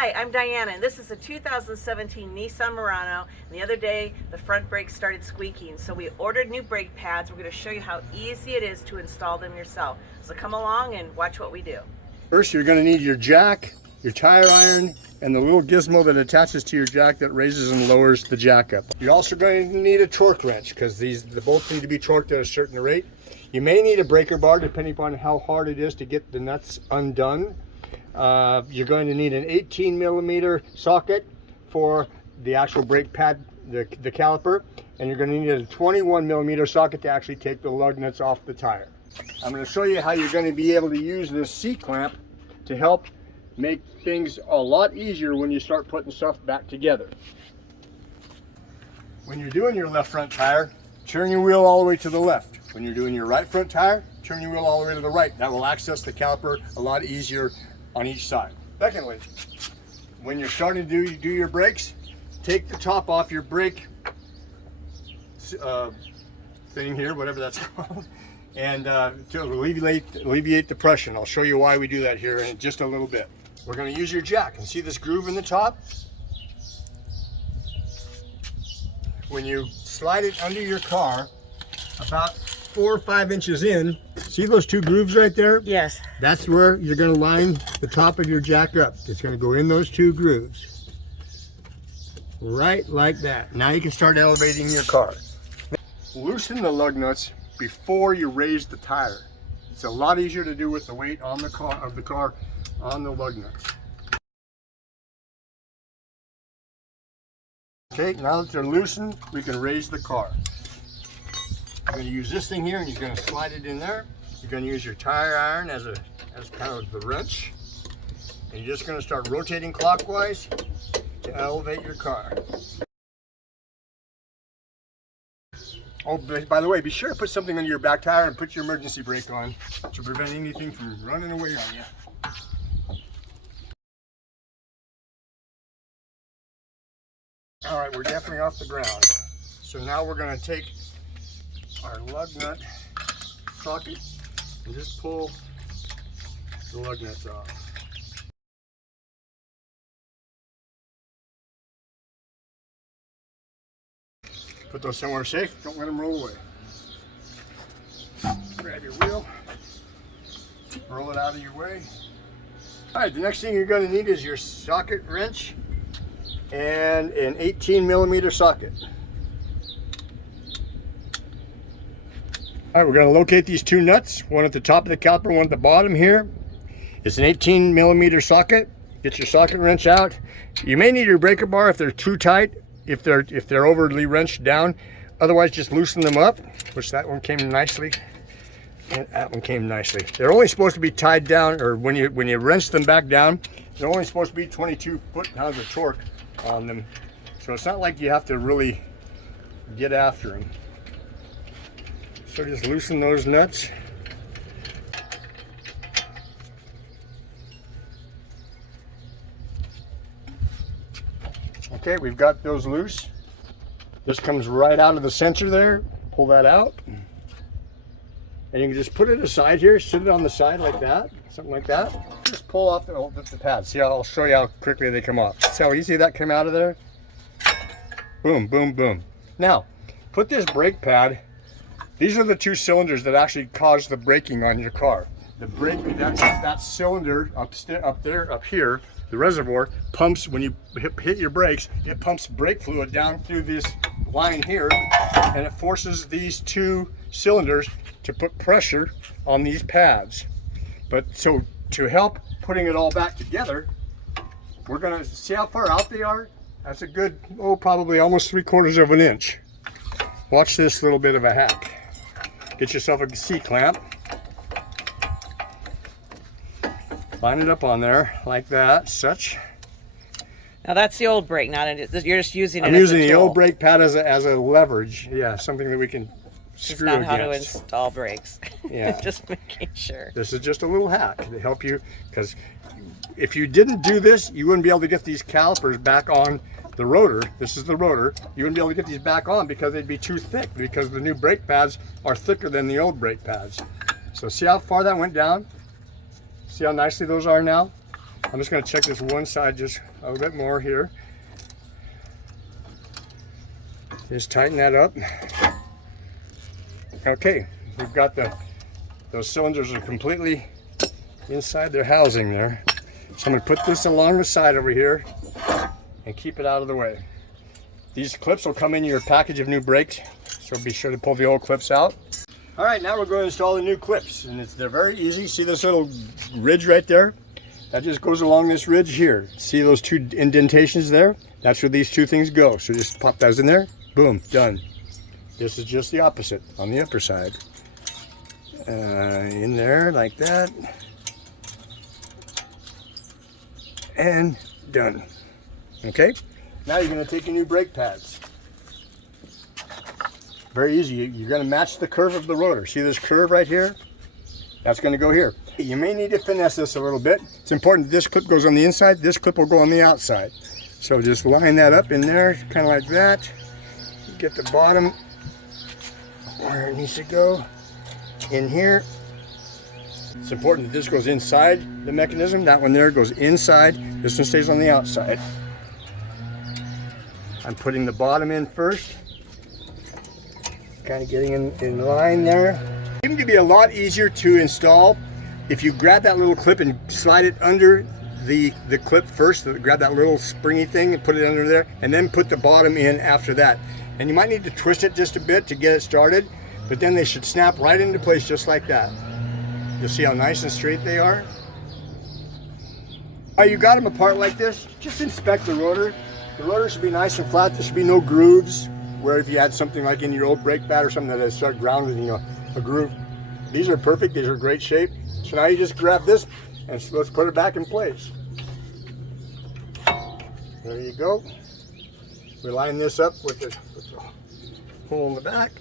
Hi, I'm Diana, and this is a 2017 Nissan Murano. And the other day, the front brakes started squeaking, so we ordered new brake pads. We're going to show you how easy it is to install them yourself. So come along and watch what we do. First, you're going to need your jack, your tire iron, and the little gizmo that attaches to your jack that raises and lowers the jack up. You're also going to need a torque wrench because they both need to be torqued at a certain rate. You may need a breaker bar depending upon how hard it is to get the nuts undone. You're going to need an 18mm socket for the actual brake pad, the caliper, and you're going to need a 21mm socket to actually take the lug nuts off the tire. I'm going to show you how you're going to be able to use this C-clamp to help make things a lot easier when you start putting stuff back together. When you're doing your left front tire, turn your wheel all the way to the left. When you're doing your right front tire, turn your wheel all the way to the right. That will access the caliper a lot easier on each side. Secondly, when you're starting to do your brakes, take the top off your brake thing here, whatever that's called, and to alleviate the pressure. I'll show you why we do that here in just a little bit. We're going to use your jack, and see this groove in the top? When you slide it under your car, about 4 or 5 inches in, see those two grooves right there? Yes. That's where you're going to line the top of your jack up. It's going to go in those two grooves. Right like that. Now you can start elevating your car. Loosen the lug nuts before you raise the tire. It's a lot easier to do with the weight on the car on the lug nuts. Okay, now that they're loosened, we can raise the car. You're going to use this thing here and you're going to slide it in there. You're going to use your tire iron as kind of the wrench. And you're just going to start rotating clockwise to elevate your car. Oh, by the way, be sure to put something under your back tire and put your emergency brake on to prevent anything from running away on you. All right, we're definitely off the ground. So now we're going to take our lug nut socket and just pull the lug nuts off. Put those somewhere safe, don't let them roll away. Grab your wheel, roll it out of your way. All right, the next thing you're going to need is your socket wrench and an 18mm socket. All right, we're going to locate these two nuts, one at the top of the caliper, one at the bottom here. It's an 18mm socket. Get your socket wrench out. You may need your breaker bar if they're too tight, if they're overly wrenched down. Otherwise, just loosen them up, which that one came nicely. And that one came nicely. They're only supposed to be tied down, or when you wrench them back down, they're only supposed to be 22 foot-pounds of torque on them. So it's not like you have to really get after them. So just loosen those nuts. Okay, we've got those loose. This comes right out of the sensor there. Pull that out. And you can just put it aside here, sit it on the side like that, something like that. Just pull off the pad. See, I'll show you how quickly they come off. See how easy that came out of there? Boom, boom, boom. Now, put this brake pad. These are the two cylinders that actually cause the braking on your car. The brake, that cylinder up here, the reservoir, pumps, when you hit your brakes, it pumps brake fluid down through this line here, and it forces these two cylinders to put pressure on these pads. But so to help putting it all back together, we're gonna see how far out they are. That's a good, probably almost 3/4 of an inch. Watch this little bit of a hack. Get yourself a C-clamp. Line it up on there like that, such. Now that's the old brake, you're just using it as a tool. I'm using the old brake pad as a leverage. Yeah, something that we can screw against. It's not how to install brakes. Yeah. Just making sure. This is just a little hack to help you, because if you didn't do this, you wouldn't be able to get these calipers back on the rotor. This is the rotor. You wouldn't be able to get these back on because they'd be too thick, because the new brake pads are thicker than the old brake pads. So see how far that went down? See how nicely those are now? I'm just going to check this one side just a little bit more here. Just tighten that up. Okay, we've got those cylinders are completely inside their housing there. So I'm going to put this along the side over here and keep it out of the way. These clips will come in your package of new brakes, so be sure to pull the old clips out. All right, now we're going to install the new clips, and they're very easy. See this little ridge right there? That just goes along this ridge here. See those two indentations there? That's where these two things go. So just pop those in there, boom, done. This is just the opposite on the upper side. In there like that. And done. Okay, now you're going to take your new brake pads. Very easy. You're going to match the curve of the rotor. See this curve right here? That's going to go here. You may need to finesse this a little bit. It's important that this clip goes on the inside, this clip will go on the outside. So just line that up in there, kind of like that. Get the bottom where it needs to go in here. It's important that this goes inside the mechanism. That one there goes inside. This one stays on the outside. I'm putting the bottom in first. Kind of getting in line there. It can be a lot easier to install if you grab that little clip and slide it under the clip first. Grab that little springy thing and put it under there, and then put the bottom in after that. And you might need to twist it just a bit to get it started, but then they should snap right into place just like that. You'll see how nice and straight they are. While you got them apart like this, just inspect the rotor. The rotor should be nice and flat. There should be no grooves, where if you had something like in your old brake pad or something that has started grounding a groove. These are perfect. These are great shape. So now you just grab this and let's put it back in place. There you go. We line this up with the hole in the back.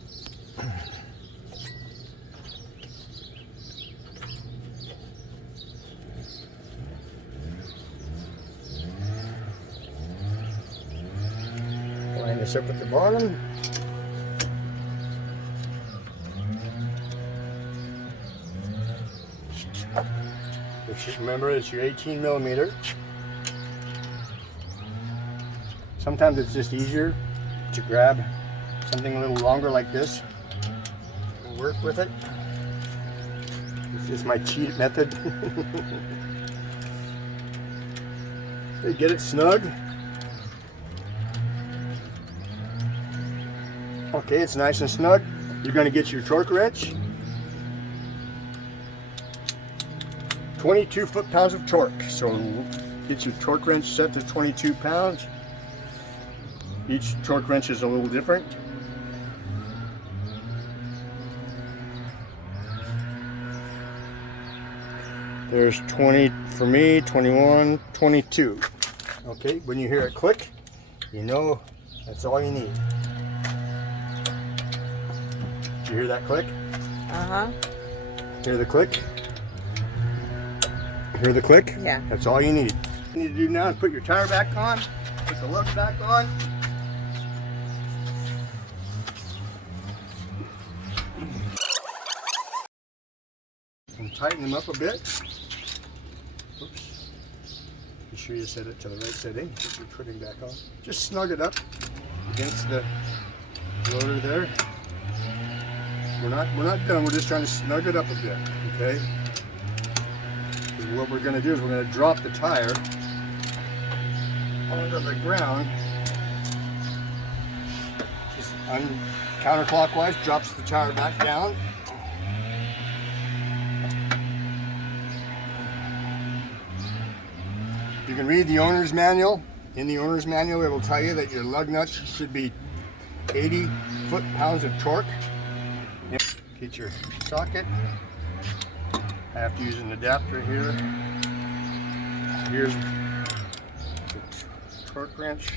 Line this up at the bottom. Remember, it's your 18 millimeter. Sometimes it's just easier to grab something a little longer like this and work with it. This is my cheat method. Okay, get it snug. Okay, it's nice and snug. You're going to get your torque wrench. 22 foot-pounds of torque. So get your torque wrench set to 22 pounds. Each torque wrench is a little different. There's 20 for me, 21, 22. Okay, when you hear it click, you know that's all you need. Did you hear that click? Uh-huh. Hear the click? Hear the click? Yeah. That's all you need. What you need to do now is put your tire back on, put the lug back on. And tighten them up a bit. Oops. Be sure you set it to the right setting. Put your trimming back on. Just snug it up against the rotor there. We're not done. We're just trying to snug it up a bit. Okay. What we're going to do is we're going to drop the tire onto the ground. Just counterclockwise, drops the tire back down. You can read the owner's manual. In the owner's manual, it will tell you that your lug nuts should be 80 foot-pounds of torque. Get your socket. I have to use an adapter here. Here's the torque wrench.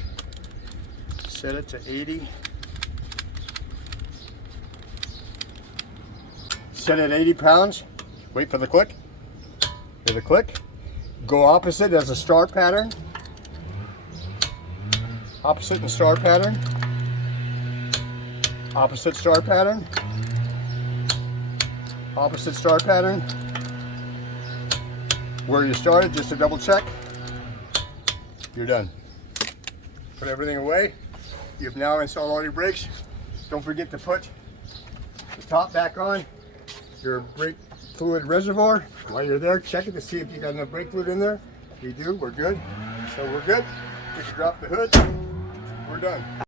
Set it to 80. Set at 80 pounds. Wait for the click. Hear the click. Go opposite as a star pattern. Opposite and star pattern. Opposite star pattern. Opposite star pattern. where you started, just to double check. You're done. Put everything away. You've now installed all your brakes. Don't forget to put the top back on, your brake fluid reservoir. While you're there, check it to see if you got enough brake fluid in there. We do, we're good. So we're good. We can drop the hood. We're done.